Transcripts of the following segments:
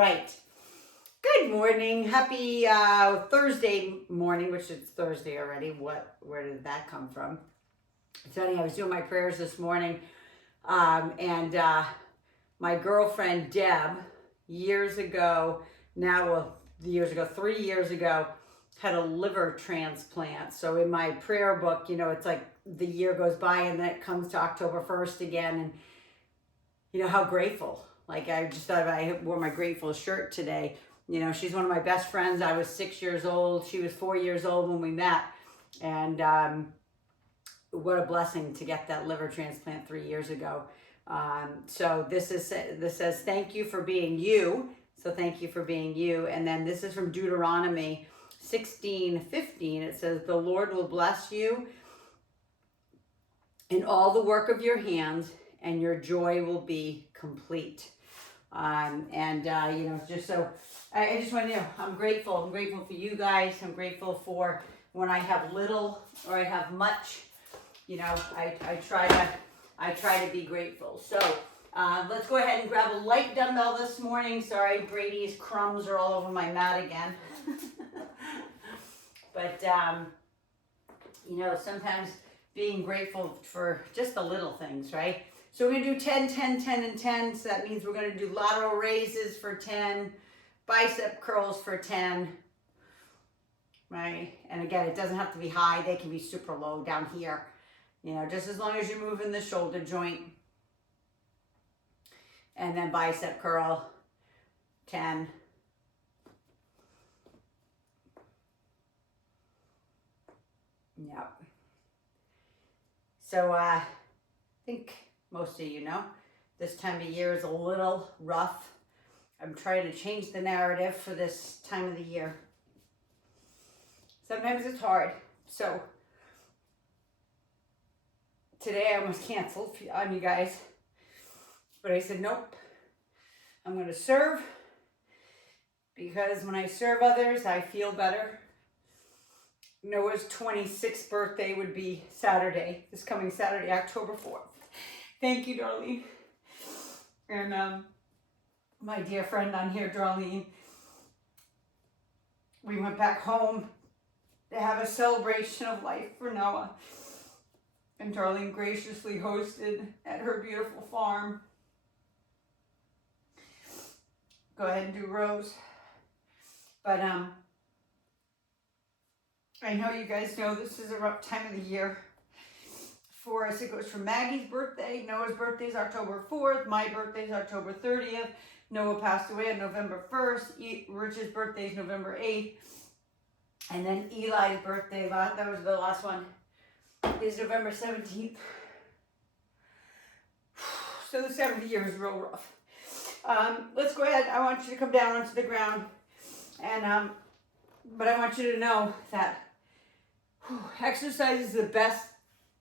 right. Good morning. Happy Thursday morning, which it's Thursday already. Where did that come from? It's funny, I was doing my prayers this morning, and my girlfriend Deb, years ago, 3 years ago, had a liver transplant. So in my prayer book, it's like the year goes by and then it comes to October 1st again, and how grateful. Like, I just thought I wore my grateful shirt today. She's one of my best friends. I was 6 years old. She was 4 years old when we met. And what a blessing to get that liver transplant 3 years ago. So this says, thank you for being you. So thank you for being you. And then this is from Deuteronomy 16:15. It says, the Lord will bless you in all the work of your hands, and your joy will be complete. Just so I just want to know, I'm grateful. I'm grateful for you guys. I'm grateful for when I have little or I have much. I try to be grateful. So let's go ahead and grab a light dumbbell this morning. Sorry, Brady's crumbs are all over my mat again. But sometimes being grateful for just the little things, right? So we're going to do 10, 10, 10, and 10. So that means we're going to do lateral raises for 10, bicep curls for 10, right? And again, it doesn't have to be high. They can be super low down here, just as long as you're moving the shoulder joint. And then bicep curl, 10. Yep. So I think most of you know, this time of year is a little rough. I'm trying to change the narrative for this time of the year. Sometimes it's hard. So today I almost canceled on you guys. But I said, nope, I'm going to serve, because when I serve others, I feel better. Noah's 26th birthday would be Saturday, this coming Saturday, October 4th. Thank you, Darlene. And my dear friend on here, Darlene, we went back home to have a celebration of life for Noah. And Darlene graciously hosted at her beautiful farm. Go ahead and do Rose. But I know you guys know this is a rough time of the year for us. It goes from Maggie's birthday. Noah's birthday is October 4th. My birthday is October 30th. Noah passed away on November 1st. Rich's birthday is November 8th. And then Eli's birthday, that was the last one, is November 17th. So the 70 year is real rough. Let's go ahead. I want you to come down onto the ground. And but I want you to know that exercise is the best,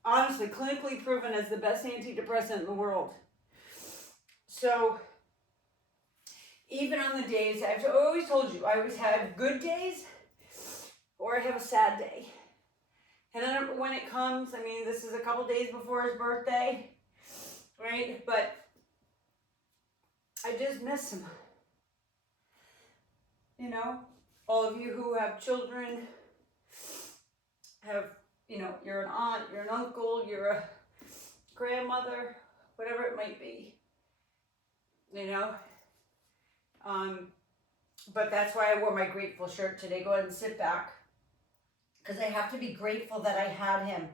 honestly, clinically proven as the best antidepressant in the world. So even on the days, I've always told you, I always have good days or I have a sad day. And then when it comes, this is a couple days before his birthday, right? But I just miss him. All of you who have children have, you're an aunt, you're an uncle, you're a grandmother, whatever it might be, But that's why I wore my grateful shirt today. Go ahead and sit back, because I have to be grateful that I had him.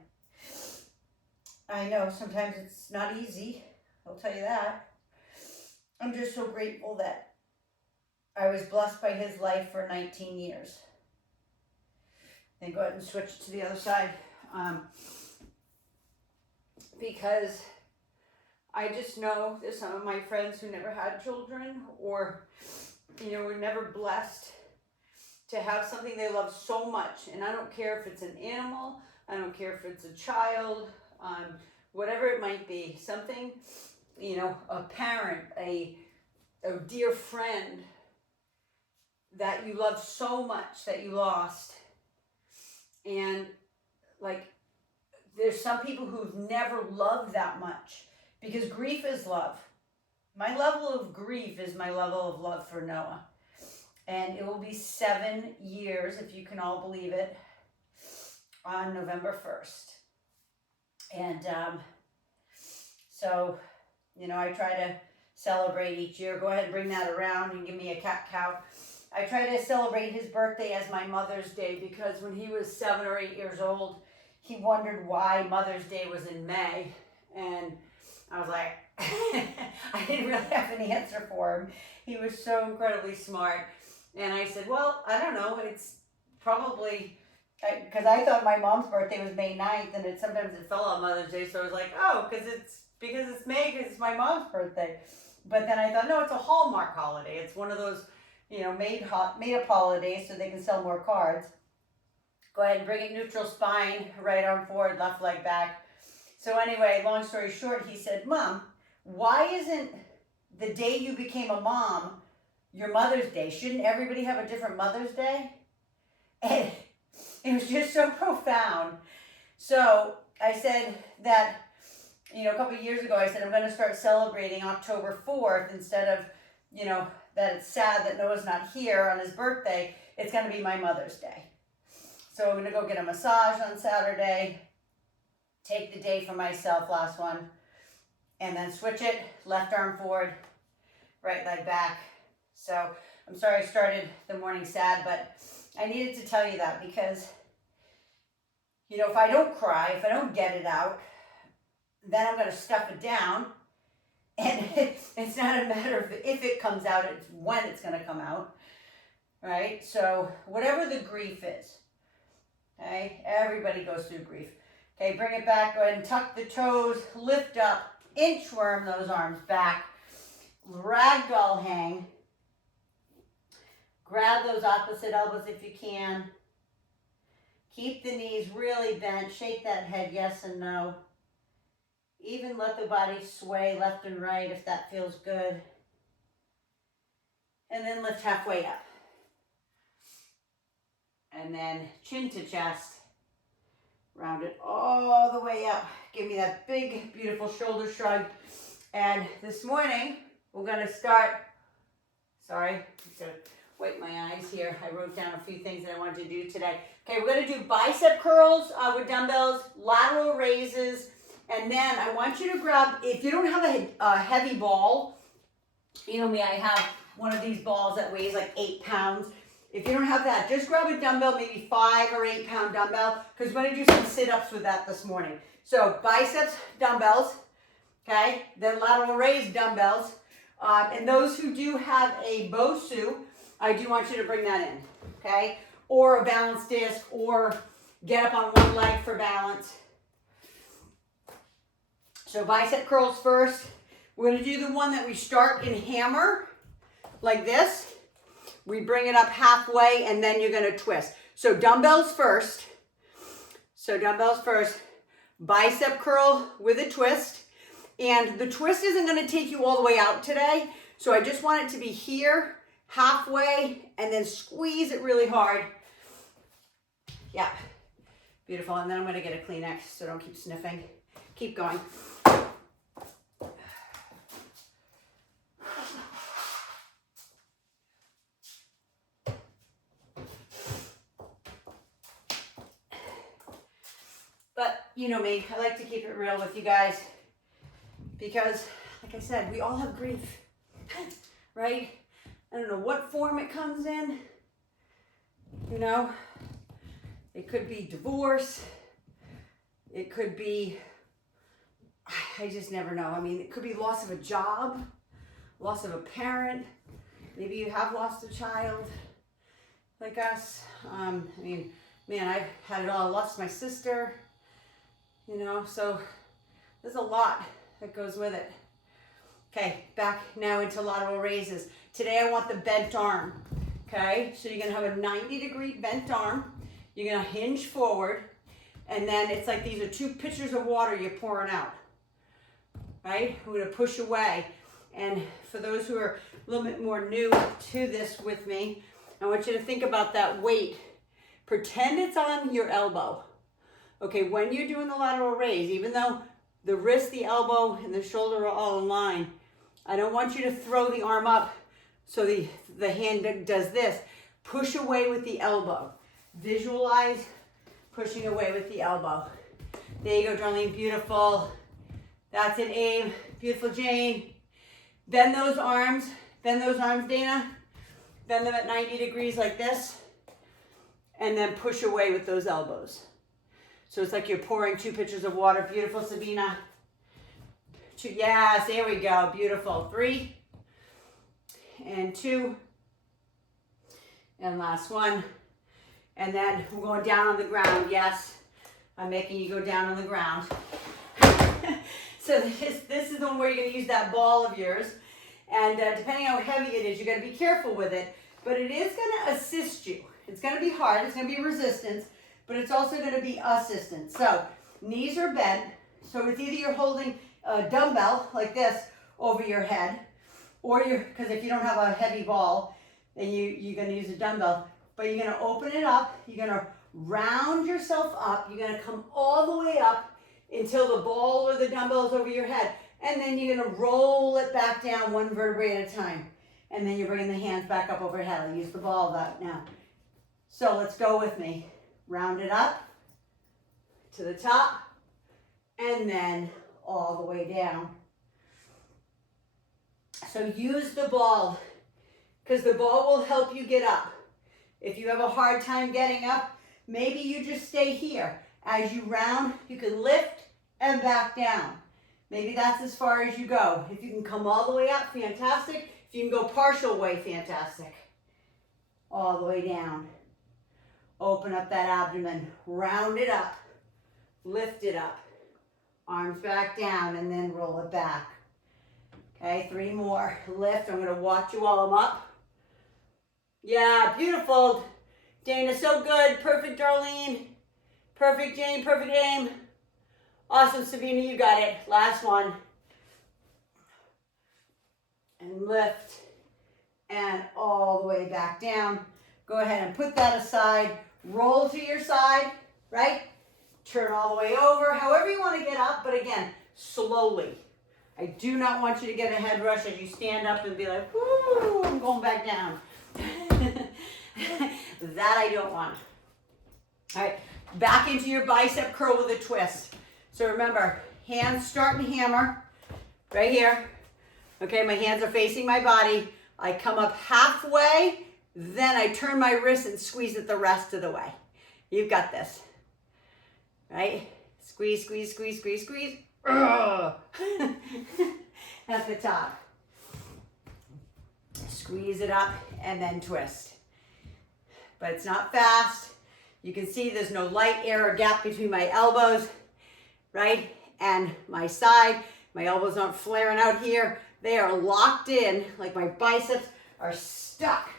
I know sometimes it's not easy, I'll tell you that. I'm just so grateful that I was blessed by his life for 19 years. Then go ahead and switch to the other side. Because I just know there's some of my friends who never had children, or, were never blessed to have something they love so much. And I don't care if it's an animal, I don't care if it's a child, whatever it might be, something, a parent, a dear friend that you love so much that you lost. And there's some people who've never loved that much, because grief is love. My level of grief is my level of love for Noah. And it will be 7 years, if you can all believe it, on November 1st. And so, you know, I try to celebrate each year. Go ahead and bring that around and give me a cat cow. I try to celebrate his birthday as my Mother's Day because when he was 7 or 8 years old, he wondered why Mother's Day was in May. And I was like, I didn't really have an answer for him. He was so incredibly smart. And I said, well, I don't know. It's probably, because I thought my mom's birthday was May 9th, and sometimes it fell on Mother's Day. So I was like, oh, because it's May, because it's my mom's birthday. But then I thought, no, it's a Hallmark holiday. It's one of those, you know, made up holidays so they can sell more cards. Go ahead and bring it neutral spine, right arm forward, left leg back. So anyway, long story short, he said, Mom, why isn't the day you became a mom your Mother's Day? Shouldn't everybody have a different Mother's Day? And it was just so profound. So I said that, you know, a couple of years ago, I said, I'm going to start celebrating October 4th instead of, you know, that it's sad that Noah's not here on his birthday. It's going to be my Mother's Day. So I'm going to go get a massage on Saturday, take the day for myself, last one, and then switch it, left arm forward, right leg back. So I'm sorry I started the morning sad, but I needed to tell you that because, you know, if I don't cry, if I don't get it out, then I'm going to stuff it down. And it's not a matter of if it comes out, it's when it's going to come out, right? So whatever the grief is, okay? Everybody goes through grief. Okay, bring it back. Go ahead and tuck the toes, lift up, inchworm those arms back, ragdoll hang. Grab those opposite elbows if you can. Keep the knees really bent. Shake that head yes and no. Even let the body sway left and right if that feels good. And then lift halfway up. And then chin to chest. Round it all the way up. Give me that big, beautiful shoulder shrug. And this morning, we're going to start, sorry, just to wipe my eyes here. I wrote down a few things that I wanted to do today. Okay, we're going to do bicep curls with dumbbells, lateral raises, and then I want you to grab, if you don't have a heavy ball, you know me, I have one of these balls that weighs like 8 pounds. If you don't have that, just grab a dumbbell, maybe 5 or 8 pound dumbbell, because we're going to do some sit-ups with that this morning. So biceps dumbbells, okay, then lateral raise dumbbells, and those who do have a BOSU, I do want you to bring that in, okay, or a balance disc, or get up on one leg for balance. So bicep curls first. We're going to do the one that we start in hammer, like this. We bring it up halfway, and then you're going to twist. So dumbbells first. Bicep curl with a twist. And the twist isn't going to take you all the way out today. So I just want it to be here, halfway, and then squeeze it really hard. Yeah, beautiful. And then I'm going to get a Kleenex, so don't keep sniffing. Keep going. But you know me, I like to keep it real with you guys because, like I said, we all have grief, right? I don't know what form it comes in, you know. It could be divorce. It could be, I just never know. I mean, it could be loss of a job, loss of a parent. Maybe you have lost a child like us. I mean, man, I've had it all. I lost my sister. You know, so there's a lot that goes with it. Okay, back now into lateral raises. Today I want the bent arm, okay? So you're gonna have a 90-degree bent arm. You're gonna hinge forward, and then it's like these are 2 pitchers of water you're pouring out, right? We're gonna push away. And for those who are a little bit more new to this with me, I want you to think about that weight. Pretend it's on your elbow. Okay, when you're doing the lateral raise, even though the wrist, the elbow, and the shoulder are all in line, I don't want you to throw the arm up so the hand does this. Push away with the elbow. Visualize pushing away with the elbow. There you go, Darlene, beautiful. That's it, Abe. Beautiful, Jane. Bend those arms, Dana. Bend them at 90 degrees like this. And then push away with those elbows. So it's like you're pouring 2 pitchers of water. Beautiful, Sabina. 2, yes, there we go, beautiful. 3, and 2, and last one. And then we're going down on the ground. Yes, I'm making you go down on the ground. So this is the one where you're going to use that ball of yours. And depending on how heavy it is, you're going to be careful with it. But it is going to assist you. It's going to be hard. It's going to be resistance. But it's also going to be assistance. So knees are bent. So it's either you're holding a dumbbell like this over your head. Or because if you don't have a heavy ball, then you're going to use a dumbbell. But you're going to open it up. You're going to round yourself up. You're going to come all the way up until the ball or the dumbbell is over your head. And then you're going to roll it back down 1 vertebrae at a time. And then you're bringing the hands back up overhead. I'll use the ball now. So let's go with me. Round it up to the top. And then all the way down. So use the ball, because the ball will help you get up. If you have a hard time getting up, maybe you just stay here. As you round, you can lift and back down. Maybe that's as far as you go. If you can come all the way up, fantastic. If you can go partial way, fantastic. All the way down. Open up that abdomen, round it up, lift it up. Arms back down and then roll it back. Okay, 3 more. Lift. I'm going to watch you while I'm up. Yeah, beautiful. Dana, so good. Perfect, Darlene. Perfect, Jane. Perfect aim. Awesome, Sabina, you got it. Last one. And lift. And all the way back down. Go ahead and put that aside. Roll to your side, right? Turn all the way over. However you want to get up, but again, slowly. I do not want you to get a head rush as you stand up and be like, whoo, I'm going back down. That I don't want. All right, back into your bicep curl with a twist. So remember, hands start and hammer right here. Okay, my hands are facing my body. I come up halfway, then I turn my wrist and squeeze it the rest of the way. You've got this. Right? Squeeze, squeeze, squeeze, squeeze, squeeze. At the top. Squeeze it up and then twist. But it's not fast. You can see there's no light air or gap between my elbows, right? And my side. My elbows aren't flaring out here. They are locked in, like my biceps are stuck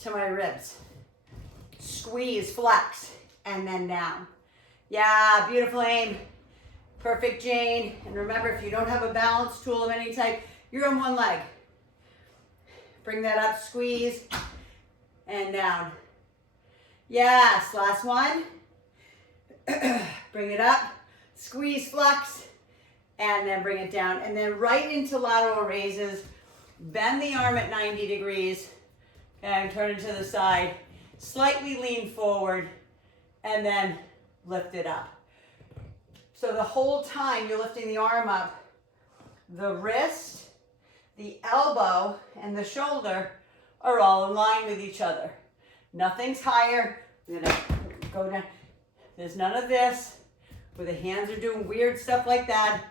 to my ribs. Squeeze, flex, and then down. Yeah, beautiful aim. Perfect, Jane. And remember, if you don't have a balance tool of any type, you're on one leg. Bring that up, squeeze, and down. Yes, last one. Bring it up, squeeze, flex, and then bring it down. And then right into lateral raises. Bend the arm at 90 degrees and turn it to the side. Slightly lean forward and then lift it up. So the whole time you're lifting the arm up, the wrist, the elbow, and the shoulder are all in line with each other. Nothing's higher. I'm gonna go down. There's none of this where the hands are doing weird stuff like that,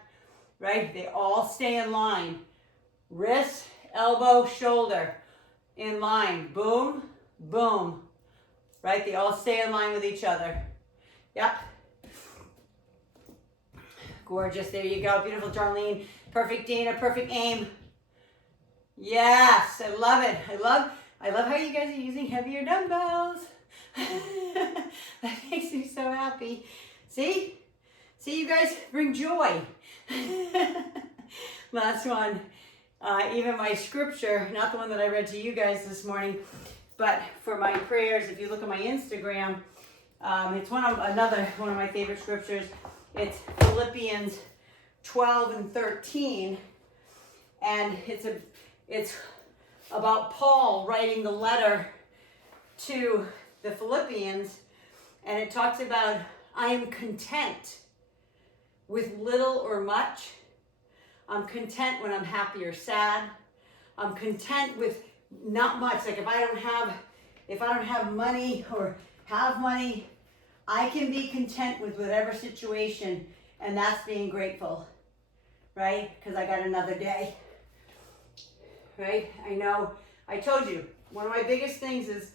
right? They all stay in line. Wrist, elbow, shoulder, in line. Boom, boom, right? They all stay in line with each other. Yep. Gorgeous, there you go. Beautiful, Darlene. Perfect, Dana, perfect aim. Yes, I love it. I love how you guys are using heavier dumbbells. That makes me so happy. See, you guys bring joy. Last one. Even my scripture, not the one that I read to you guys this morning, but for my prayers, if you look at my Instagram, it's another one of my favorite scriptures. It's Philippians 12 and 13. And it's about Paul writing the letter to the Philippians, and it talks about, I am content with little or much. I'm content when I'm happy or sad. I'm content with not much. Like if I don't have money or have money, I can be content with whatever situation, and that's being grateful, right? Because I got another day, right? I know, I told you, one of my biggest things is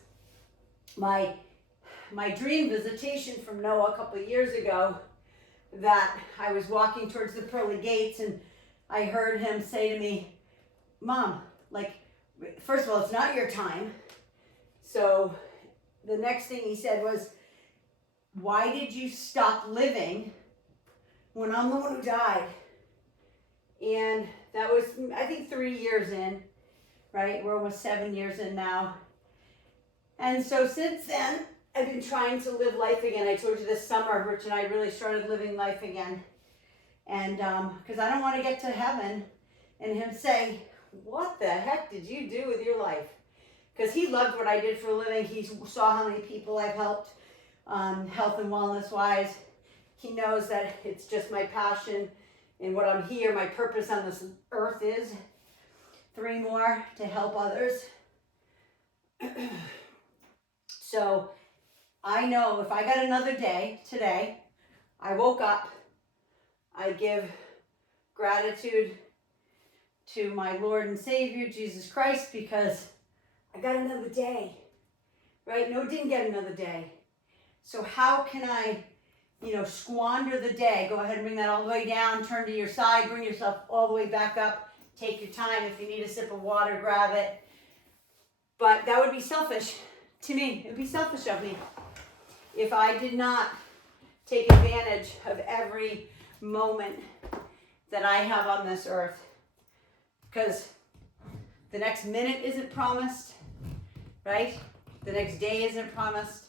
my dream visitation from Noah a couple of years ago, that I was walking towards the pearly gates and I heard him say to me, Mom, like, first of all, it's not your time. So the next thing he said was, why did you stop living when I'm the one who died? And that was, I think, 3 years in, right? We're almost 7 years in now. And so since then, I've been trying to live life again. I told you this summer, Rich and I really started living life again. And because I don't want to get to heaven and him say, what the heck did you do with your life? Because he loved what I did for a living. He saw how many people I've helped, health and wellness wise. He knows that it's just my passion and what I'm here, my purpose on this earth is. 3 more, to help others. So I know if I got another day today, I woke up, I give gratitude to my Lord and Savior, Jesus Christ, because I got another day, right? No, didn't get another day. So how can I, squander the day? Go ahead and bring that all the way down, turn to your side, bring yourself all the way back up. Take your time. If you need a sip of water, grab it. But that would be selfish to me. It would be selfish of me if I did not take advantage of every moment that I have on this earth. Because the next minute isn't promised, right? The next day isn't promised.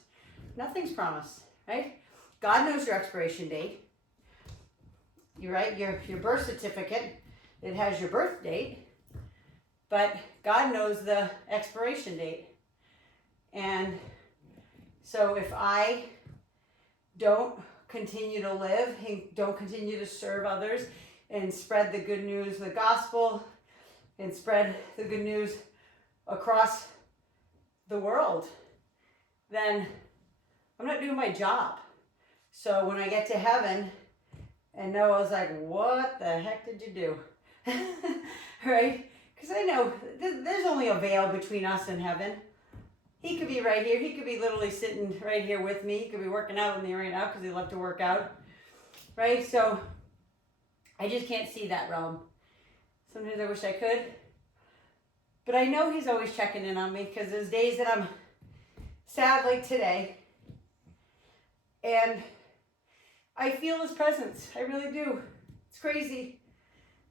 Nothing's promised, right? God knows your expiration date. You're right, your birth certificate, it has your birth date, but God knows the expiration date. And so if I don't continue to live, don't continue to serve others and spread the good news, the gospel, and spread the good news across the world, then I'm not doing my job. So when I get to heaven, and Noah's like, what the heck did you do? Right? Because I know there's only a veil between us and heaven. He could be right here. He could be literally sitting right here with me. He could be working out with me right now because he loved to work out. Right? So I just can't see that realm. Sometimes I wish I could. But I know he's always checking in on me because there's days that I'm sad like today. And I feel his presence. I really do. It's crazy.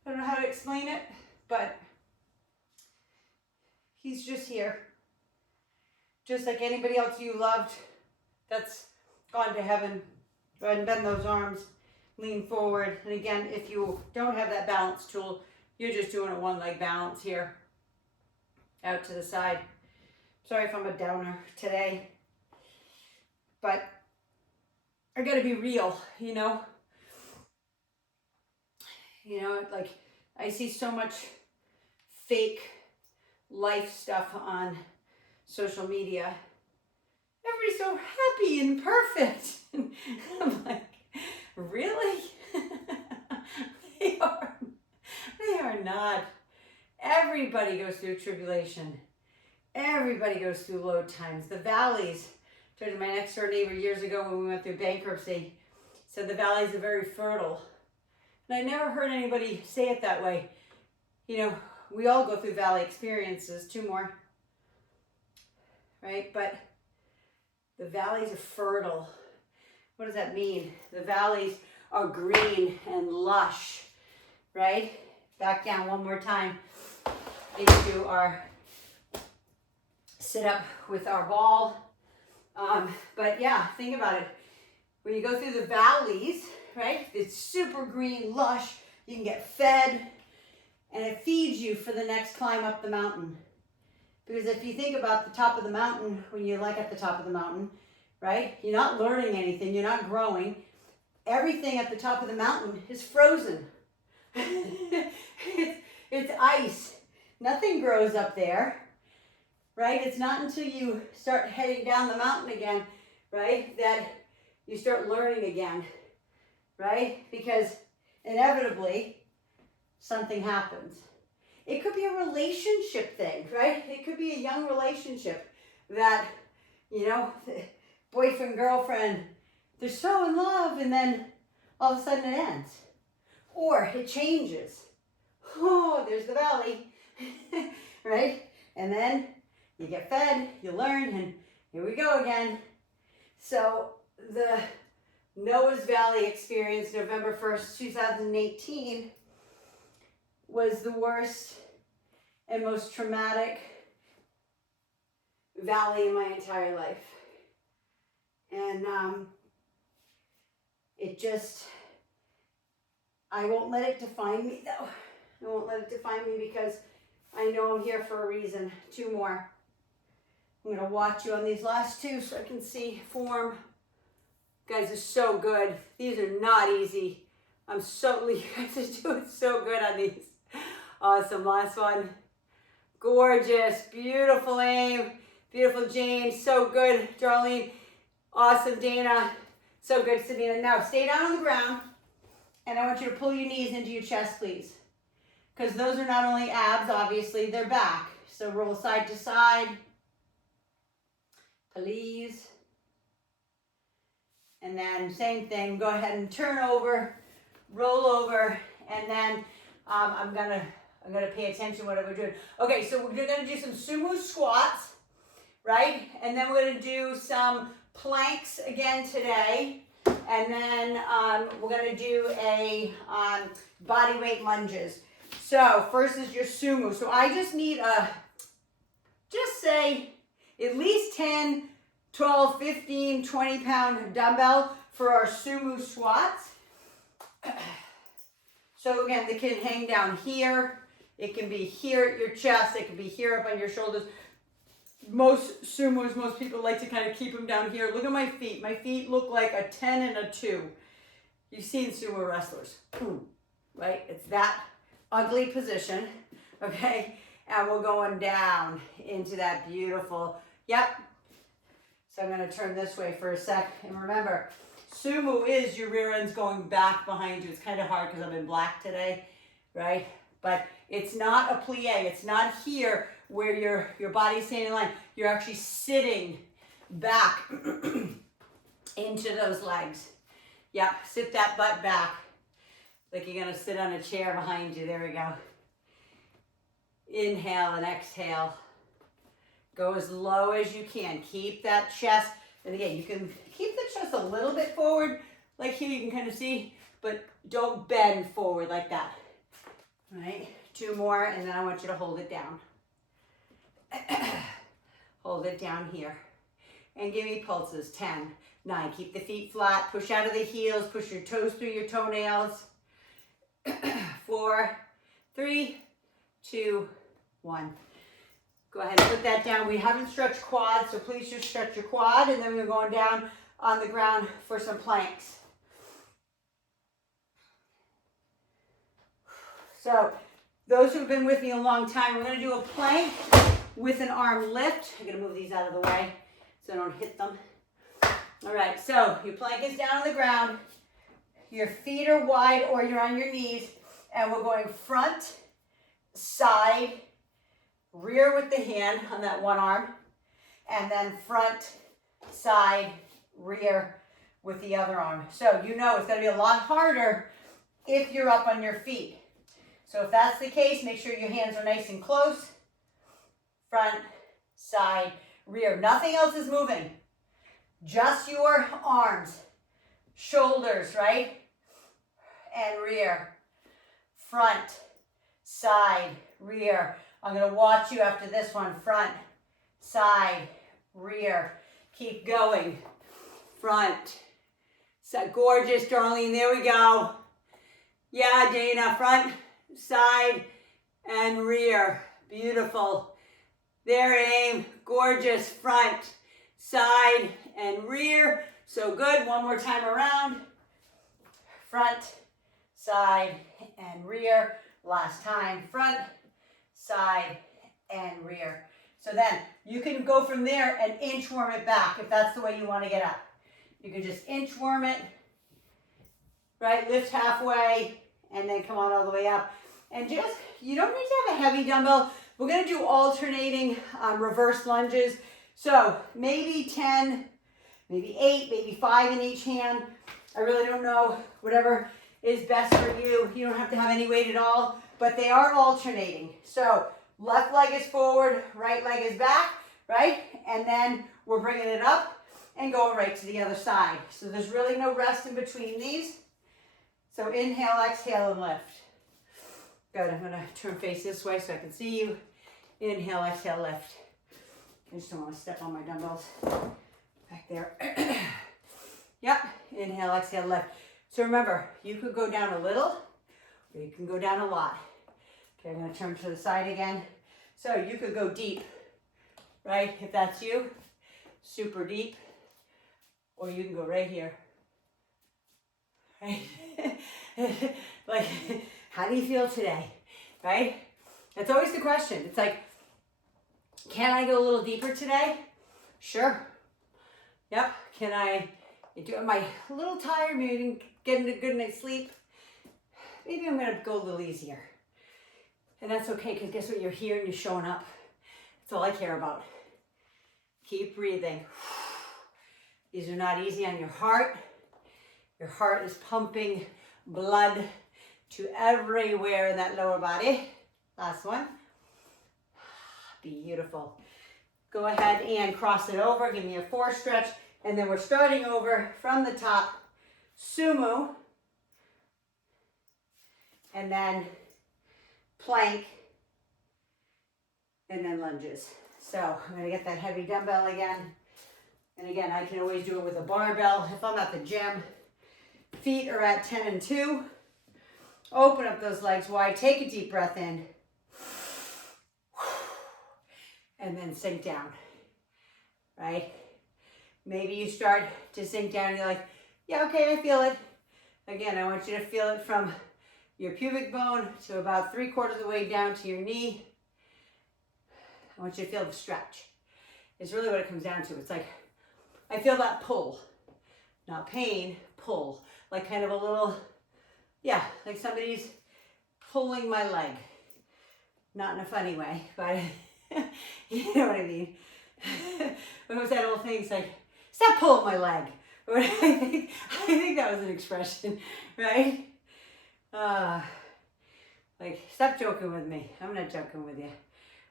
I don't know how to explain it, but he's just here. Just like anybody else you loved that's gone to heaven. Go ahead and bend those arms. Lean forward. And again, if you don't have that balance tool, you're just doing a one leg balance here. Out to the side. Sorry if I'm a downer today. But I gotta be real, like I see so much fake life stuff on social media. Everybody's so happy and perfect. And I'm like, really? They are not. Everybody goes through tribulation. Everybody goes through low times. The valleys. I told my next door neighbor years ago when we went through bankruptcy, said the valleys are very fertile. And I never heard anybody say it that way. We all go through valley experiences, 2 more. Right? But the valleys are fertile. What does that mean? The valleys are green and lush. Right? Back down one more time into our sit up with our ball. But yeah, think about it. When you go through the valleys, right? It's super green, lush. You can get fed. and it feeds you for the next climb up the mountain. Because if you think about the top of the mountain, when you're like at the top of the mountain, right? You're not learning anything, you're not growing. Everything at the top of the mountain is frozen. It's ice. Nothing grows up there, right? It's not until you start heading down the mountain again, right, that you start learning again, right? Because inevitably, something happens. It could be a relationship thing, right? It could be a young relationship that, you know, boyfriend, girlfriend, they're so in love, and then all of a sudden it ends. Or it changes. Oh, there's the valley, right? And then you get fed, you learn, and here we go again. So the Noah's Valley experience, November 1st, 2018, was the worst and most traumatic valley in my entire life. And it just, I won't let it define me though. I won't let it define me because I know I'm here for a reason. 2 more. I'm gonna watch you on these last 2 so I can see form. You guys are so good. These are not easy. You guys are doing so good on these. Awesome, last one. Gorgeous, beautiful aim. Beautiful James, so good, Darlene. Awesome, Dana. So good, Sabina. Now stay down on the ground and I want you to pull your knees into your chest, please. Because those are not only abs, obviously, they're back. So roll side to side, please. And then same thing, go ahead and turn over, roll over, and then I'm gonna pay attention to what we're doing. Okay, so we're gonna do some sumo squats, right? And then we're gonna do some planks again today. And then we're gonna do a body weight lunges. So first is your sumo. So I just need just say at least 10, 12, 15, 20 pound dumbbell for our sumo squats. So again, they can hang down here. It can be here at your chest. It can be here up on your shoulders. Most sumos, most people like to kind of keep them down here. Look at my feet. My feet look like a 10 and a 2. You've seen sumo wrestlers, right? It's that ugly position, okay? And we're going down into that beautiful, yep. So I'm gonna turn this way for a sec. And remember, sumo is your rear end's going back behind you. It's kind of hard because I'm in black today, right? But it's not a plie. It's not here where your body's staying in line. You're actually sitting back into those legs. Yep, sit that butt back like you're gonna sit on a chair behind you. There we go. Inhale and exhale. Go as low as you can. Keep that chest. And again, you can keep the chest a little bit forward, like here you can kind of see, but don't bend forward like that. All right, 2 more, and then I want you to hold it down. Hold it down here. And give me pulses. 10, 9, keep the feet flat, push out of the heels, push your toes through your toenails. 4, 3, 2, 1. Go ahead and put that down. We haven't stretched quads, so please just stretch your quad, and then we're going down on the ground for some planks. So those who've been with me a long time, we're going to do a plank with an arm lift. I'm going to move these out of the way so I don't hit them. All right, so your plank is down on the ground. Your feet are wide or you're on your knees, and we're going front, side, rear with the hand on that one arm, and then front, side, rear with the other arm. So you know it's going to be a lot harder if you're up on your feet. So if that's the case, make sure your hands are nice and close. Front, side, rear. Nothing else is moving. Just your arms, shoulders, right? And rear. Front, side, rear. I'm going to watch you after this one. Front, side, rear. Keep going. Front. So gorgeous, Darlene. There we go. Yeah, Dana. Front, side, and rear. Beautiful. There, aim. Gorgeous. Front, side, and rear. So good. One more time around. Front, side, and rear. Last time. Front, side, and rear. So then you can go from there and inchworm it back if that's the way you want to get up. You can just inchworm it, right? Lift halfway and then come on all the way up. And just, you don't need to have a heavy dumbbell. We're going to do alternating reverse lunges. So maybe 10, maybe 8, maybe 5 in each hand. I really don't know, whatever is best for you. You don't have to have any weight at all, but they are alternating. So left leg is forward, right leg is back, right? And then we're bringing it up and going right to the other side. So there's really no rest in between these. So inhale, exhale, and lift. Good, I'm gonna turn face this way so I can see you. Inhale, exhale, lift. I just don't want to step on my dumbbells. Back there. Yep, inhale, exhale, lift. So remember, you could go down a little, or you can go down a lot. Okay, I'm gonna turn to the side again. So you could go deep, right? If that's you, super deep, or you can go right here, right? Like, how do you feel today, right? That's always the question. It's like, can I go a little deeper today? Sure. Yep. Can I do? Am I a little tired? Maybe I didn't get a good night's sleep. Maybe I'm gonna go a little easier. And that's okay, because guess what? You're here and you're showing up. That's all I care about. Keep breathing. These are not easy on your heart. Your heart is pumping blood to everywhere in that lower body. Last one. Beautiful. Go ahead and cross it over. Give me a 4 stretch. And then we're starting over from the top. Sumo. And then plank. And then lunges. So I'm going to get that heavy dumbbell again. And again, I can always do it with a barbell. If I'm at the gym, feet are at 10 and 2. Open up those legs wide. Take a deep breath in. And then sink down, right? Maybe you start to sink down and you're like, yeah, okay, I feel it. Again, I want you to feel it from your pubic bone to about 3/4 of the way down to your knee. I want you to feel the stretch. It's really what it comes down to. It's like, I feel that pull, not pain, pull. Like kind of a little, yeah, like somebody's pulling my leg. Not in a funny way, but you know what I mean. What was that old thing? It's like, stop pulling my leg. I think that was an expression, right? Like, stop joking with me. I'm not joking with you.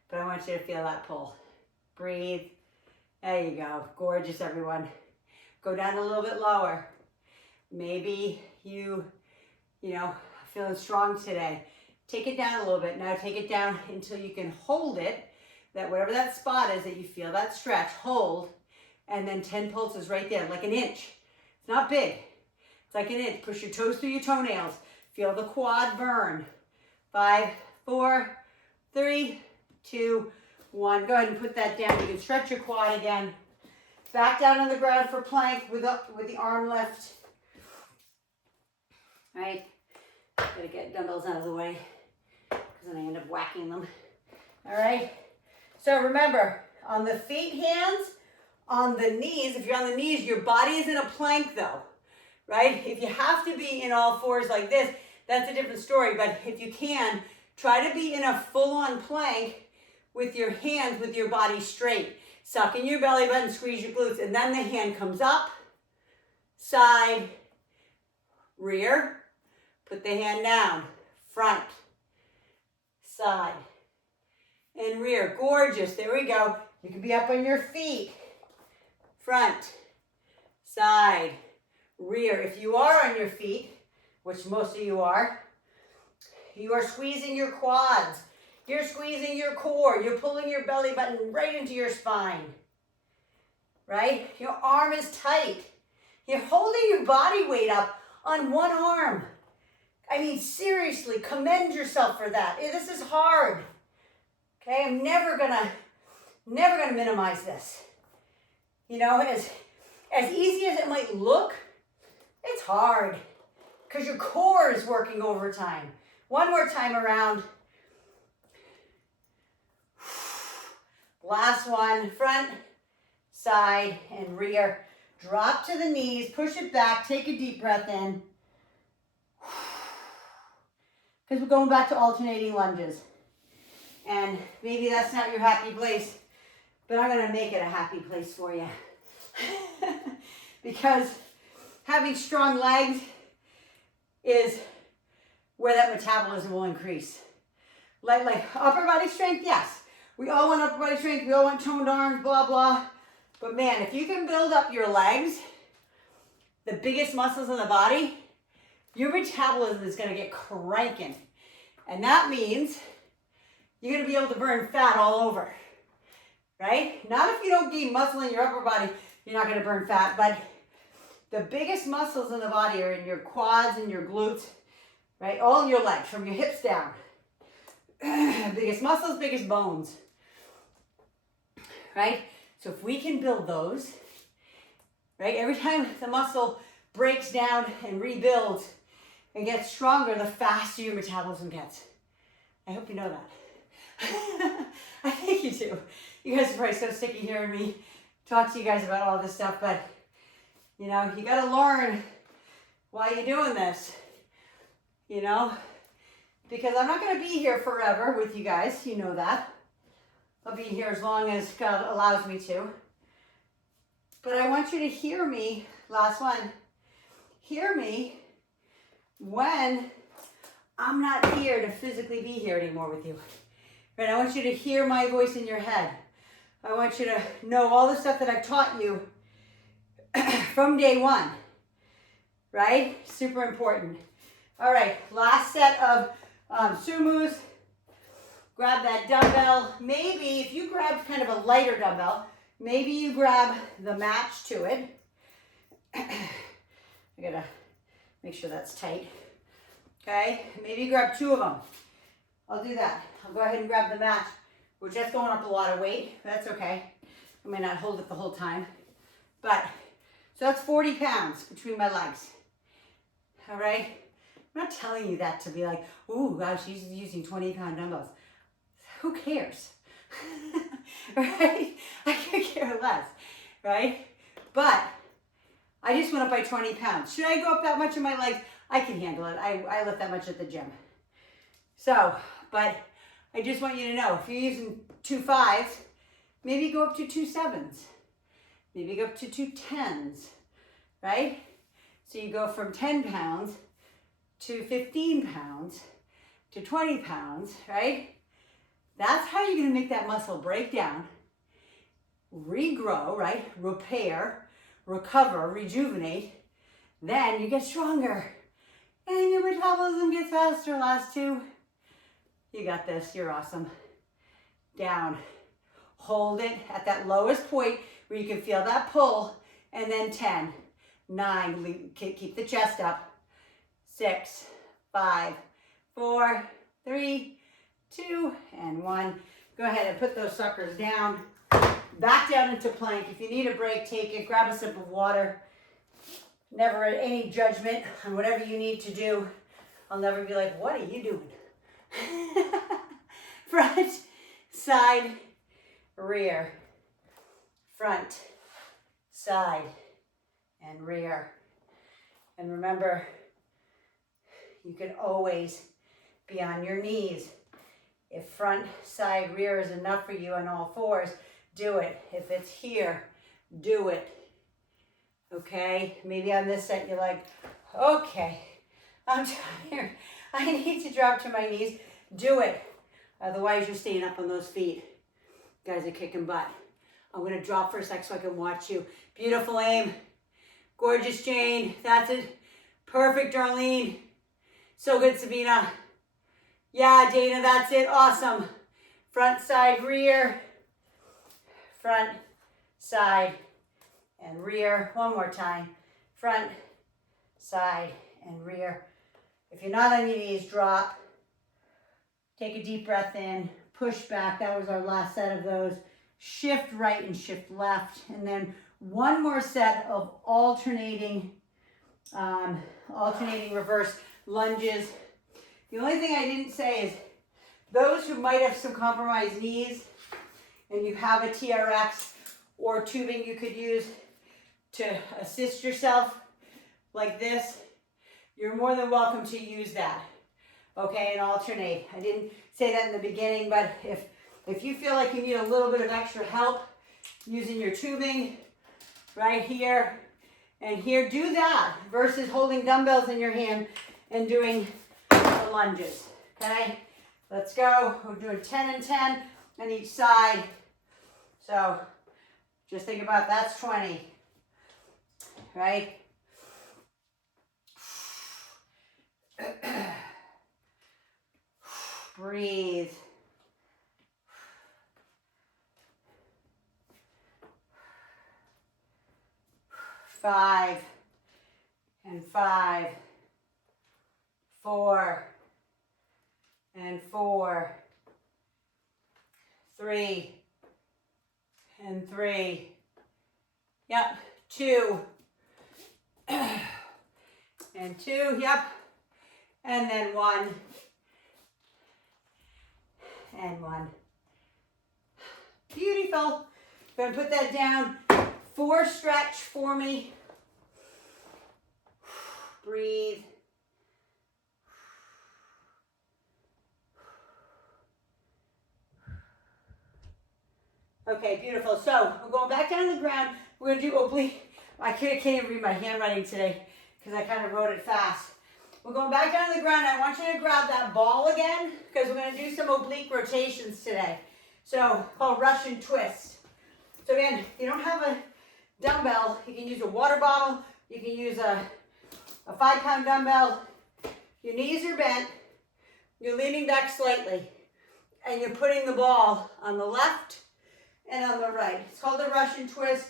But I want you to feel that pull. Breathe. There you go. Gorgeous, everyone. Go down a little bit lower. Maybe you know, feeling strong today. Take it down a little bit. Now take it down until you can hold it. That whatever that spot is that you feel that stretch, hold. And then 10 pulses right there, like an inch. It's not big. It's like an inch. Push your toes through your toenails. Feel the quad burn. 5, 4, 3, 2, 1. Go ahead and put that down. You can stretch your quad again. Back down on the ground for plank with the arm lift. All right. Gotta get dumbbells out of the way because then I end up whacking them. All right. So remember, on the feet, hands, on the knees. If you're on the knees, your body is in a plank though, right? If you have to be in all fours like this, that's a different story. But if you can, try to be in a full-on plank with your hands, with your body straight. Suck in your belly button, squeeze your glutes, and then the hand comes up, side, rear. Put the hand down, front, side, and rear. Gorgeous. There we go. You can be up on your feet. Front, side, rear. If you are on your feet, which most of you are squeezing your quads. You're squeezing your core. You're pulling your belly button right into your spine. Right? Your arm is tight. You're holding your body weight up on one arm. I mean, seriously, commend yourself for that. This is hard. Okay, I'm never gonna minimize this. You know, as easy as it might look, it's hard because your core is working overtime. One more time around. Last one, front, side, and rear. Drop to the knees, push it back, take a deep breath in. Because we're going back to alternating lunges. And maybe that's not your happy place, but I'm gonna make it a happy place for you. Because having strong legs is where that metabolism will increase. Like upper body strength, yes. We all want upper body strength, we all want toned arms, blah, blah. But man, if you can build up your legs, the biggest muscles in the body, your metabolism is gonna get cranking. And that means you're gonna be able to burn fat all over, right? Not if you don't gain muscle in your upper body, you're not gonna burn fat, but the biggest muscles in the body are in your quads and your glutes, right? All in your legs, from your hips down. Biggest muscles, biggest bones, right? So if we can build those, right? Every time the muscle breaks down and rebuilds and gets stronger, the faster your metabolism gets. I hope you know that. I think you do. You guys are probably so sick of hearing me talk to you guys about all this stuff, but you know, you gotta learn why you're doing this, you know? Because I'm not gonna be here forever with you guys, you know that. I'll be here as long as God allows me to. But I want you to hear me, last one, hear me when I'm not here to physically be here anymore with you. Right? I want you to hear my voice in your head. I want you to know all the stuff that I've taught you from day one, right? Super important. All right, last set of sumos. Grab that dumbbell. Maybe if you grab kind of a lighter dumbbell, maybe you grab the match to it. I gotta make sure that's tight. Okay, maybe you grab two of them. I'll do that. I'll go ahead and grab the match. We're just going up a lot of weight. That's okay. I may not hold it the whole time. But, so that's 40 pounds between my legs. All right? I'm not telling you that to be like, ooh, wow, she's using 20-pound dumbbells. Who cares? Right? I could care less, right? But I just went up by 20 pounds. Should I go up that much in my legs? I can handle it. I lift that much at the gym. So, but I just want you to know, if you're using 2 5s, maybe go up to 2 7s. Maybe go up to 2 10s, right? So you go from 10 pounds to 15 pounds to 20 pounds, right? That's how you're gonna make that muscle break down, regrow, right? Repair, recover, rejuvenate. Then you get stronger and your metabolism gets faster. Last two. You got this, you're awesome. Down, hold it at that lowest point where you can feel that pull, and then 10, 9, keep the chest up, 6, 5, 4, 3, 2, and 1. Go ahead and put those suckers down. Back down into plank. If you need a break, take it. Grab a sip of water. Never any judgment on whatever you need to do. I'll never be like, what are you doing? Front, side, rear. Front, side, and rear. And remember, you can always be on your knees. If front, side, rear is enough for you on all fours, do it. If it's here, do it. Okay? Maybe on this set you're like, okay, I'm tired. I need to drop to my knees. Do it. Otherwise, you're staying up on those feet. You guys are kicking butt. I'm going to drop for a sec so I can watch you. Beautiful aim. Gorgeous, Jane. That's it. Perfect, Darlene. So good, Sabina. Yeah, Dana, that's it. Awesome. Front, side, rear. Front, side, and rear. One more time. Front, side, and rear. If you're not on your knees, drop. Take a deep breath in, push back. That was our last set of those. Shift right and shift left. And then one more set of alternating reverse lunges. The only thing I didn't say is those who might have some compromised knees and you have a TRX or tubing you could use to assist yourself like this, you're more than welcome to use that, okay, and alternate. I didn't say that in the beginning, but if you feel like you need a little bit of extra help using your tubing right here and here, do that versus holding dumbbells in your hand and doing the lunges, okay? Let's go. We're doing 10 and 10 on each side. So just think about that's 20, right? Breathe. Five and 5, 4 and 4, 3 and 3, yep, 2 and 2, yep, and then 1 and 1. Beautiful. Gonna put that down. 4 stretch for me. Breathe. Okay, beautiful. So we're going back down to the ground. We're going to do oblique. I can't even read my handwriting today because I kind of wrote it fast. We're going back down to the ground. I want you to grab that ball again because we're going to do some oblique rotations today. So called Russian twist. So again, if you don't have a dumbbell, you can use a water bottle. You can use a 5-pound dumbbell. Your knees are bent. You're leaning back slightly. And you're putting the ball on the left and on the right. It's called a Russian twist,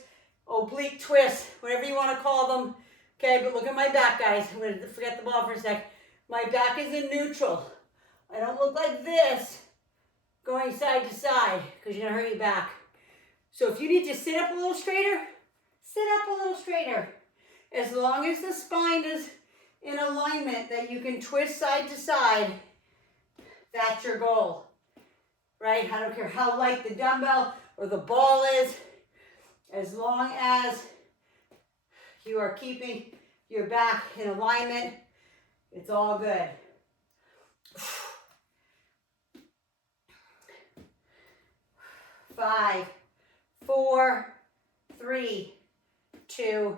oblique twist, whatever you want to call them. Okay, but look at my back, guys. I'm going to forget the ball for a sec. My back is in neutral. I don't look like this going side to side because you're going to hurt your back. So if you need to sit up a little straighter, sit up a little straighter. As long as the spine is in alignment that you can twist side to side, that's your goal, right? I don't care how light the dumbbell or the ball is, as long as you are keeping your back in alignment, it's all good. 5, 4, 3, 2,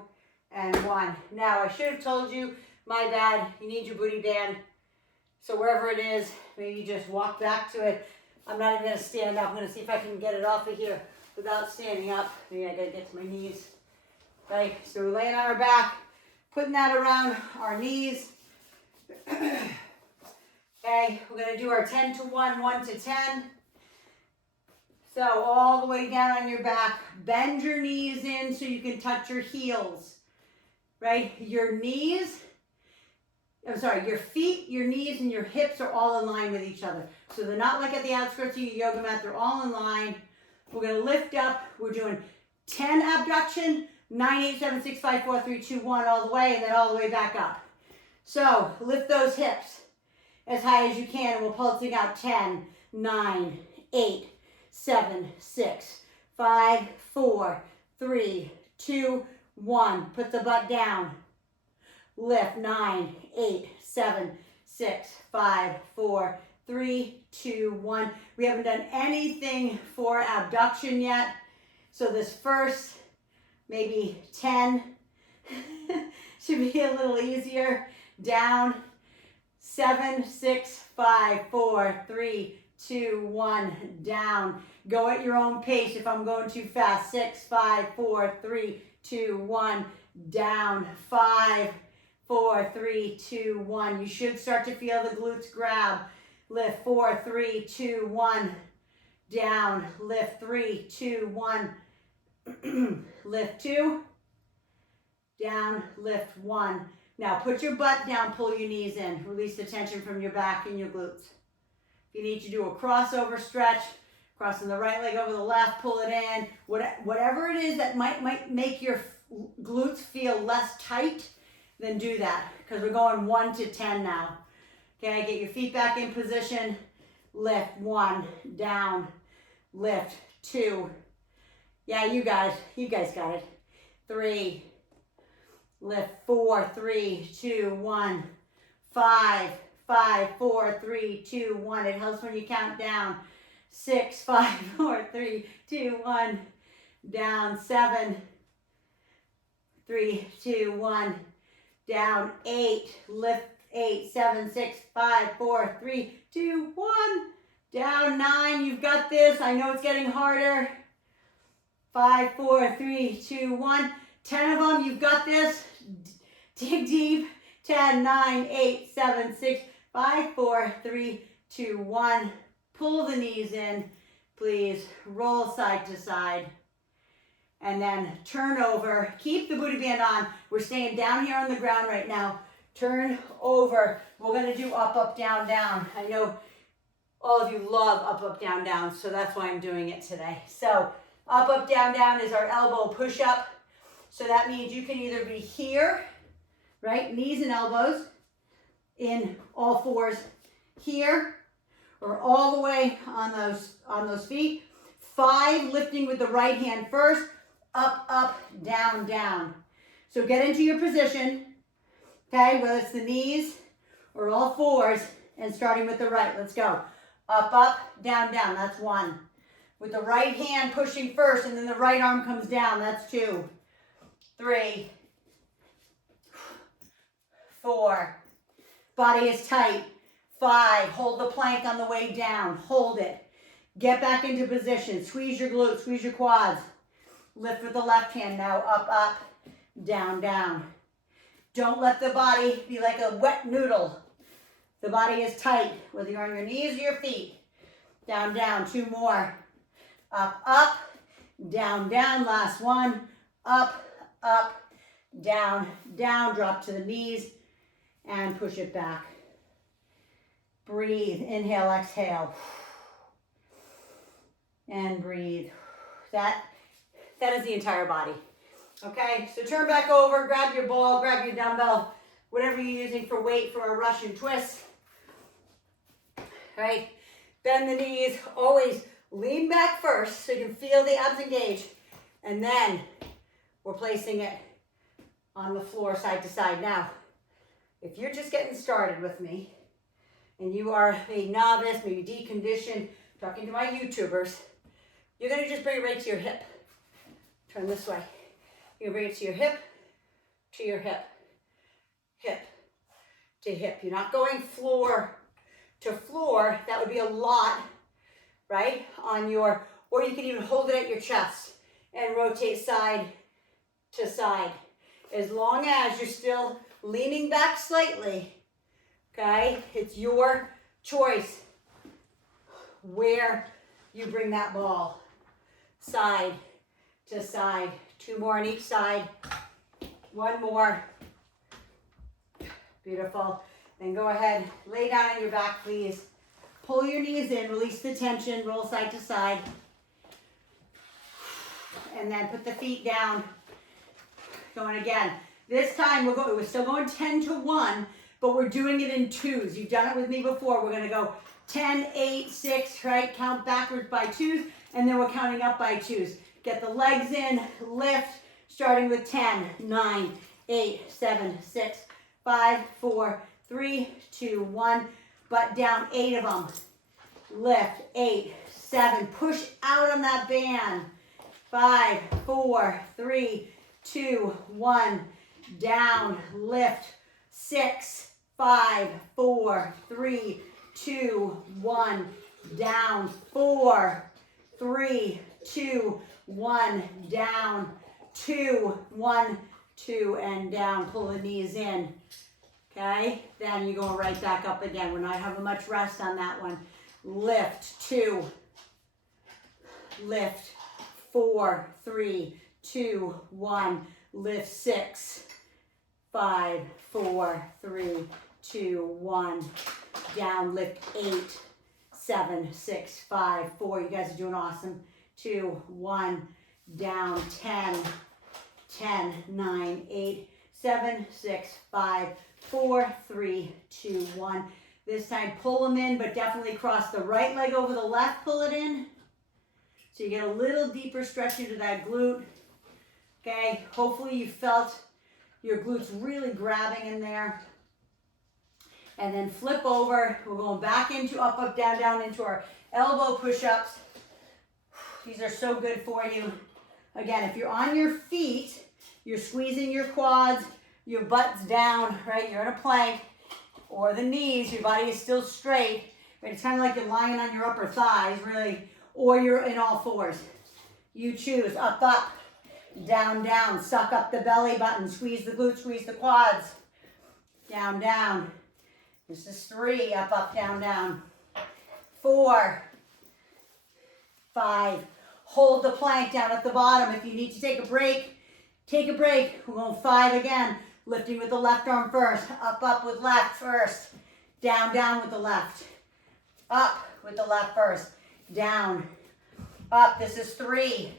and 1. Now, I should have told you, my bad, you need your booty band. So wherever it is, maybe just walk back to it. I'm not even going to stand up. I'm going to see if I can get it off of here without standing up. Maybe I got to get to my knees. Right, so we're laying on our back, putting that around our knees. Okay, we're going to do our 10 to 1, 1 to 10. So all the way down on your back, bend your knees in so you can touch your heels, right? Your feet, your knees, and your hips are all in line with each other. So they're not like at the outskirts of your yoga mat, they're all in line. We're gonna lift up, we're doing 10 abduction, 9, 8, 7, 6, 5, 4, 3, 2, 1, all the way, and then all the way back up. So lift those hips as high as you can, and we'll pulsing out 10, 9, 8, 7, 6, 5, 4, 3, 2, 1. Put the butt down. Lift 9, 8, 7, 6, 5, 4, 3, 2, 1. We haven't done anything for abduction yet. So this first, maybe 10, should be a little easier. Down. 7, 6, 5, 4, 3, 2, 1. Down. Go at your own pace if I'm going too fast. 6, 5, 4, 3, 2, 1. Down. 5, 4, 3, 2, 1. You should start to feel the glutes grab. Lift 4, 3, 2, 1. Down. Lift 3, 2, 1. Lift 2. Down. Lift 1. Now put your butt down, pull your knees in. Release the tension from your back and your glutes. If you need to do a crossover stretch, crossing the right leg over the left, pull it in. Whatever it is that might make your glutes feel less tight, then do that. Because we're going 1 to 10 now. Okay, get your feet back in position. Lift, 1, down, lift, 2. Yeah, you guys got it. 3, lift, 4, 3, 2, 1, 5, 5, 4, 3, 2, 1. It helps when you count down. 6, 5, 4, 3, 2, 1, down. 7, 3, 2, 1, down. 8, lift, 8, 7, 6, 5, 4, 3, 2, 1, down. 9, you've got this. I know it's getting harder. 5, 4, 3, 2, 1. 10 of them, you've got this. Dig deep. 10, 9, 8, 7, 6, 5, 4, 3, 2, 1. Pull the knees in, please. Roll side to side. And then turn over. Keep the booty band on. We're staying down here on the ground right now. Turn over. We're going to do up, up, down, down. I know all of you love up, up, down, down, so that's why I'm doing it today. So up, up, down, down is our elbow push-up. So that means you can either be here, right, knees and elbows, in all fours here, or all the way on those feet. 5, lifting with the right hand first, up, up, down, down. So get into your position, okay, whether it's the knees or all fours, and starting with the right. Let's go. Up, up, down, down. That's 1. With the right hand pushing first, and then the right arm comes down. That's 2. 3. 4. Body is tight. 5. Hold the plank on the way down. Hold it. Get back into position. Squeeze your glutes. Squeeze your quads. Lift with the left hand now. Up, up, down, down. Don't let the body be like a wet noodle. The body is tight, whether you're on your knees or your feet. Down, down. 2 more. Up, up, down, down. Last 1. Up, up, down, down. Drop to the knees and push it back. Breathe. Inhale, exhale. And breathe. That is the entire body. Okay, so turn back over, grab your ball, grab your dumbbell, whatever you're using for weight for a Russian twist. All right, bend the knees, always lean back first so you can feel the abs engage. And then we're placing it on the floor side to side. Now, if you're just getting started with me and you are a novice, maybe deconditioned, talking to my YouTubers, you're gonna just bring it right to your hip. Turn this way. You bring it to your hip, hip to hip. You're not going floor to floor. That would be a lot, right? On your, or you can even hold it at your chest and rotate side to side. As long as you're still leaning back slightly, okay? It's your choice where you bring that ball. Side to side. 2 more on each side. 1 more. Beautiful. Then go ahead, lay down on your back, please. Pull your knees in, release the tension, roll side to side. And then put the feet down. Going again. This time we're still going 10 to 1, but we're doing it in 2s. You've done it with me before. We're gonna go 10, 8, 6, right? Count backwards by 2s, and then we're counting up by 2s. Get the legs in, lift, starting with 10, 9, 8, 7, 6, 5, 4, 3, 2, 1. Butt down, 8 of them. Lift, 8, 7. Push out on that band. 5, 4, 3, 2, 1. Down, lift, 6, 5, 4, 3, 2, 1. Down, 4, 3, 2, 1, down, 2, 1, 2, and down. Pull the knees in. Okay, then you're going right back up again. We're not having much rest on that one. Lift, 2, lift, 4, 3, 2, 1, lift, 6, 5, 4, 3, 2, 1. Down, lift 8, 7, 6, 5, 4. You guys are doing awesome. 2, 1. Down, 10, 10, 9, 8, 7, 6, 5, 4, 3, 2, 1. This time pull them in, but definitely cross the right leg over the left, pull it in. So you get a little deeper stretch into that glute. Okay, hopefully you felt your glutes really grabbing in there. And then flip over. We're going back into up, up, down, down into our elbow push-ups. These are so good for you. Again, if you're on your feet, you're squeezing your quads, your butt's down, right? You're in a plank, or the knees, your body is still straight. Right? It's kind of like you're lying on your upper thighs, really, or you're in all fours. You choose. Up, up, down, down. Suck up the belly button. Squeeze the glutes, squeeze the quads. Down, down. This is 3. Up, up, down, down. 4, 5. Hold the plank down at the bottom. If you need to take a break, take a break. We're going 5 again. Lifting with the left arm first. Up, up with left first. Down, down with the left. Up with the left first. Down. Up. This is 3.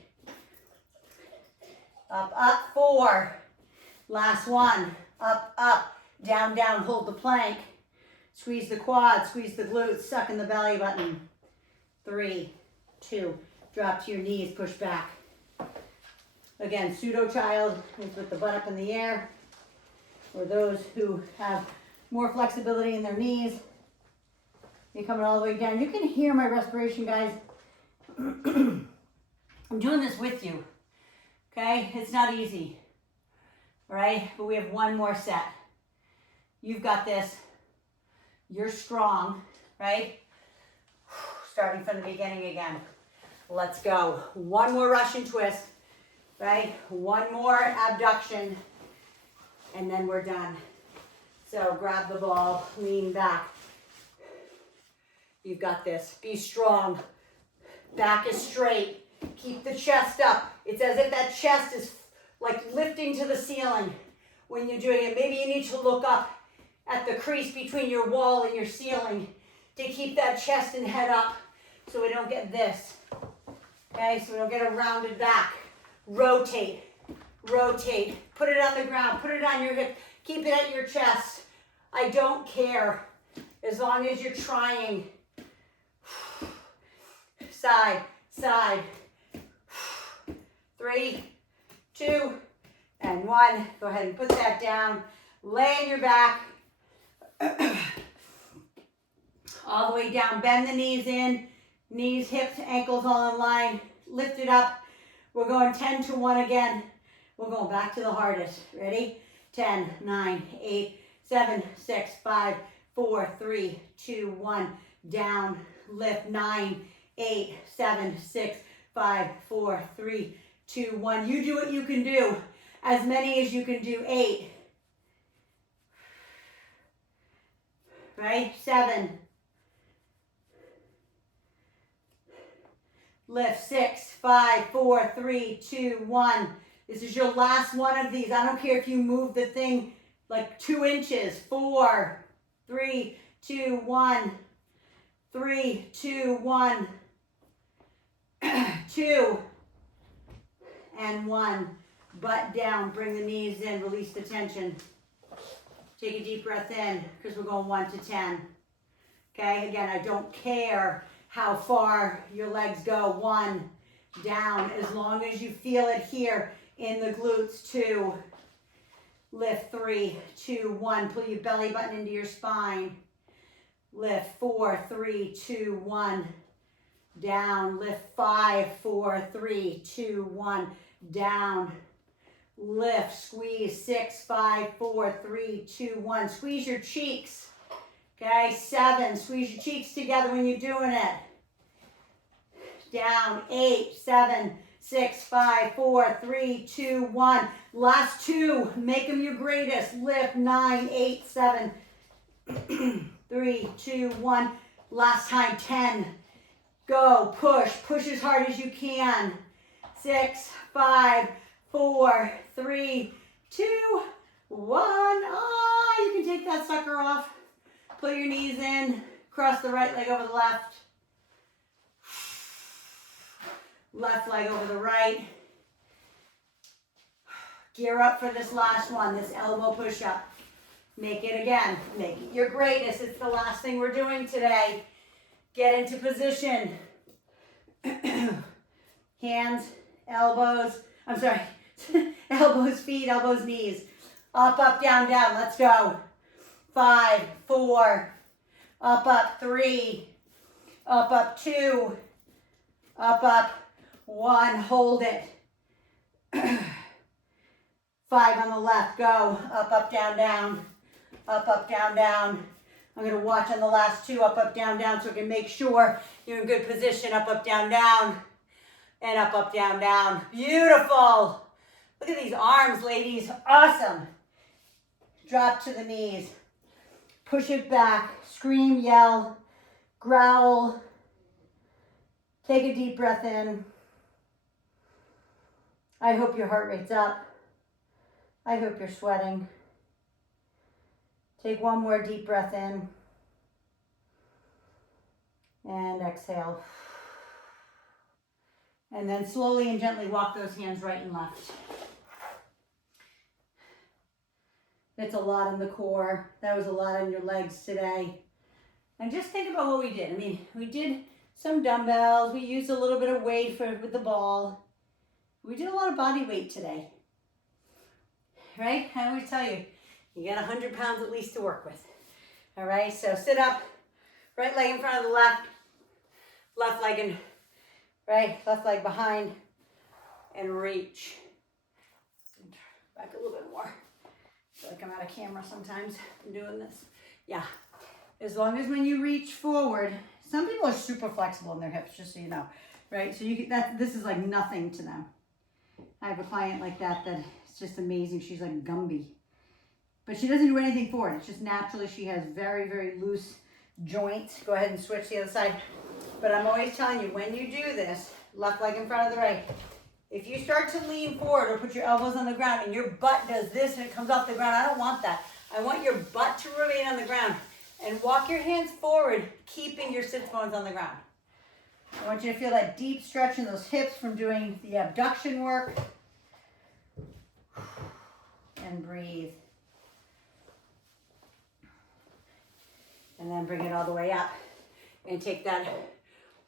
Up, up. 4. Last one. Up, up. Down, down. Hold the plank. Squeeze the quads. Squeeze the glutes. Suck in the belly button. 3, 2. Drop to your knees, push back. Again, pseudo child is with the butt up in the air. Or those who have more flexibility in their knees. You're coming all the way down. You can hear my respiration, guys. I'm doing this with you. Okay? It's not easy. All right? But we have one more set. You've got this. You're strong, right? Starting from the beginning again. Let's go. One more Russian twist, right? One more abduction, and then we're done. So grab the ball, lean back. You've got this. Be strong. Back is straight. Keep the chest up. It's as if that chest is like lifting to the ceiling when you're doing it. Maybe you need to look up at the crease between your wall and your ceiling to keep that chest and head up so we don't get this. Okay, so we don't get a rounded back. Rotate, rotate. Put it on the ground, put it on your hip, keep it at your chest. I don't care as long as you're trying. Side, side. 3, 2, and 1. Go ahead and put that down. Lay on your back. All the way down. Bend the knees in. Knees, hips, ankles all in line. Lift it up. We're going 10 to 1 again. We're going back to the hardest. Ready? 10, 9, 8, 7, 6, 5, 4, 3, 2, 1. Down. Lift. 9, 8, 7, 6, 5, 4, 3, 2, 1. You do what you can do. As many as you can do. 8. Right? 7. Lift. 6, 5, 4, 3, 2, 1. This is your last one of these. I don't care if you move the thing like 2 inches. 4, 3, 2, 1. 3, 2, 1. 2 and 1. Butt down. Bring the knees in. Release the tension. Take a deep breath in because we're going 1 to 10. Okay, again, I don't care how far your legs go. 1, down, as long as you feel it here in the glutes. 2, lift. 3, 2, 1, pull your belly button into your spine. Lift. 4, 3, 2, 1, down. Lift. 5, 4, 3, 2, 1, down. Lift. Squeeze. 6, 5, 4, 3, 2, 1. Squeeze your cheeks. Okay, 7. Squeeze your cheeks together when you're doing it. Down. 8, 7, 6, 5, 4, 3, 2, 1. Last 2. Make them your greatest. Lift. 9, 8, 7, 3, 2, 1. Last time. 10. Go. Push. Push as hard as you can. 6, 5, 4, 3, 2, 1. Oh, you can take that sucker off. Put your knees in. Cross the right leg over the left. Left leg over the right. Gear up for this last one, this elbow push-up. Make it again. Make it your greatest. It's the last thing we're doing today. Get into position. Hands, elbows, I'm sorry, elbows, feet, elbows, knees. Up, up, down, down. Let's go. 5, 4, up, 3, up, 2, up, 1. Hold it. 5 on the left. Go. Up, down, down. Up, down, down. I'm going to watch on the last 2. Up, down, down, so we can make sure you're in good position. Up, down, down. And up, down, down. Beautiful. Look at these arms, ladies. Awesome. Drop to the knees. Push it back. Scream, yell, growl. Take a deep breath in. I hope your heart rate's up. I hope you're sweating. Take one more deep breath in. And exhale. And then slowly and gently walk those hands right and left. That's a lot in the core. That was a lot on your legs today. And just think about what we did. I mean, we did some dumbbells. We used a little bit of weight with the ball. We did a lot of body weight today. Right? I always tell you, you got 100 pounds at least to work with. All right, so sit up, right leg in front of the left leg in right, left leg behind, and reach. Back a little bit more. I feel like I'm out of camera sometimes from doing this. Yeah, as long as when you reach forward, some people are super flexible in their hips, just so you know, right? So you can, this is like nothing to them. I have a client like that it's just amazing. She's like Gumby. But she doesn't do anything for it. It's just naturally she has very, very loose joints. Go ahead and switch the other side. But I'm always telling you, when you do this, left leg in front of the right, if you start to lean forward or put your elbows on the ground and your butt does this and it comes off the ground, I don't want that. I want your butt to remain on the ground. And walk your hands forward, keeping your sits bones on the ground. I want you to feel that deep stretch in those hips from doing the abduction work. And breathe. And then bring it all the way up. And take that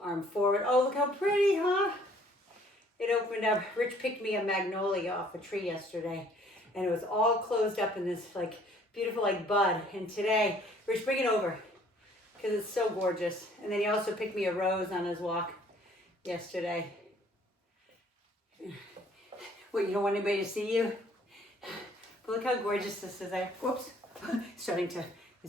arm forward. Oh, look how pretty, huh? It opened up. Rich picked me a magnolia off a tree yesterday. And it was all closed up in this like beautiful like bud. And today, Rich, bring it over. Because it's so gorgeous. And then he also picked me a rose on his walk yesterday. What, you don't want anybody to see you? But look how gorgeous this is. Whoops. It's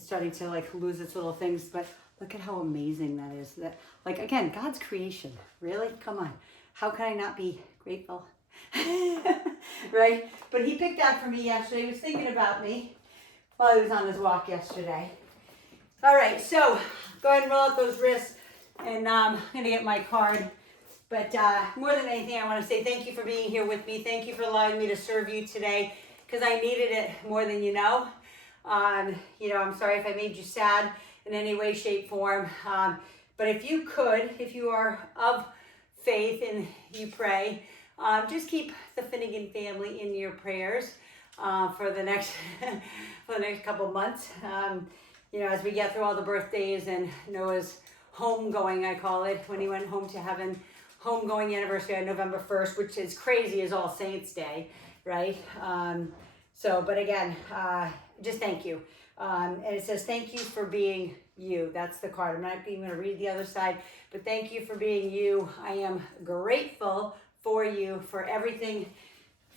starting to like lose its little things, but look at how amazing that is. That, like, again, God's creation. Really? Come on. How can I not be grateful? Right? But he picked that for me yesterday. He was thinking about me while he was on his walk yesterday. All right, so go ahead and roll out those wrists, and I'm going to get my card. But more than anything, I want to say thank you for being here with me. Thank you for allowing me to serve you today, because I needed it more than you know. You know, I'm sorry if I made you sad in any way, shape, form. But if you are of faith and you pray, just keep the Finnegan family in your prayers for the next couple months. You know, as we get through all the birthdays and Noah's homegoing, I call it, when he went home to heaven, homegoing anniversary on November 1st, which is crazy as All Saints Day, right? But again, just thank you. And it says, thank you for being you. That's the card. I'm not even going to read the other side, but thank you for being you. I am grateful for you, for everything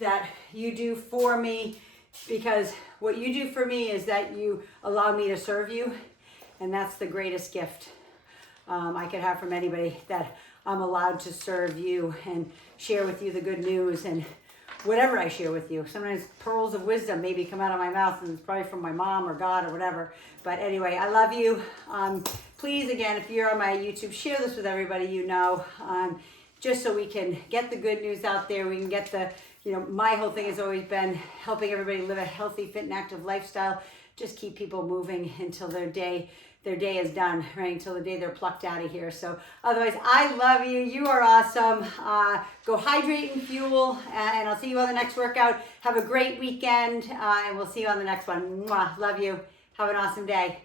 that you do for me, because what you do for me is that you allow me to serve you, and that's the greatest gift I could have from anybody, that I'm allowed to serve you and share with you the good news and whatever I share with you. Sometimes pearls of wisdom maybe come out of my mouth, and it's probably from my mom or God or whatever. But anyway, I love you. Please, again, if you're on my YouTube, share this with everybody you know. just so we can get the good news out there. We can get the, my whole thing has always been helping everybody live a healthy, fit, and active lifestyle. Just keep people moving until their day is done, right? Until the day they're plucked out of here. So otherwise, I love you. You are awesome. Go hydrate and fuel, and I'll see you on the next workout. Have a great weekend, and we'll see you on the next one. Mwah. Love you. Have an awesome day.